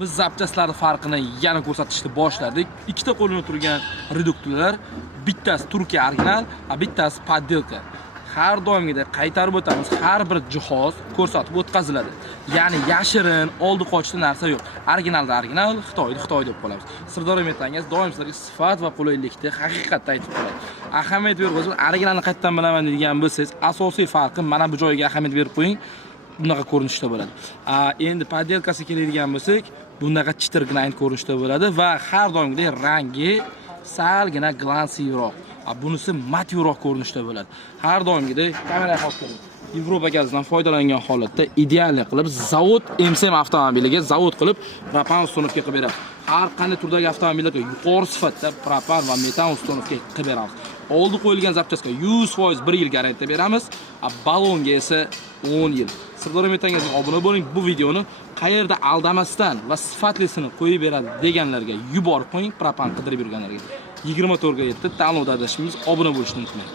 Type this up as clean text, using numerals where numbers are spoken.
Biz zapchastlar farqini yana ko'rsatishni boshladik. Ikkita qo'lini turgan reduktorlar, bittasi Turkiya original, bittasi poddelka. Har doimgidek qaytarib o'tamiz, har bir jihoz ko'rsatib o'tkaziladi. Ya'ni yashirin, oldi qochdi narsa yo'q. Originalda original, Xitoy deb qolamiz. Sirdaryo metangiz doim sizlarga sifat va qulaylikni haqiqatda aytib qoladi. Ahamiyat berib qo'ysangiz, originalni qayerdan bilaman degan bo'lsangiz, asosiy farqi mana bu joyiga ahamiyat berib qo'ying. Bunaqa ko'rinishda bo'ladi. Endi poddelkasiga keladigan bo'lsak, bunaqa chitirgina ko'rinishda bo'ladi va har doimgidek rangi salgina glansiyroq. Bunisi matyuroq ko'rinishda bo'ladi. Har doimgidek kameraga olib ko'ring. Yevropa gazidan foydalangan holatda ideal qilib zavod MSM avtomobiliga zavod qilib propan ustunovka qilib beradi. Har qanday turdagi avtomobillarga yuqori sifatda propan va metan ustunovka qilib beramiz. Oldi qo'yilgan zapchastga 100% 1 yil garantiya beramiz, balonga esa 10 yil. Sirdaryo metangizga obuna bo'ling. Bu videoni qayerda aldamasdan va sifatlisini qo'yib beradi deganlarga yuborib qo'ying, propan qidirib yurganlarga. 24 ga 7 tanlovda adashimiz, obuna bo'lishni unutmang.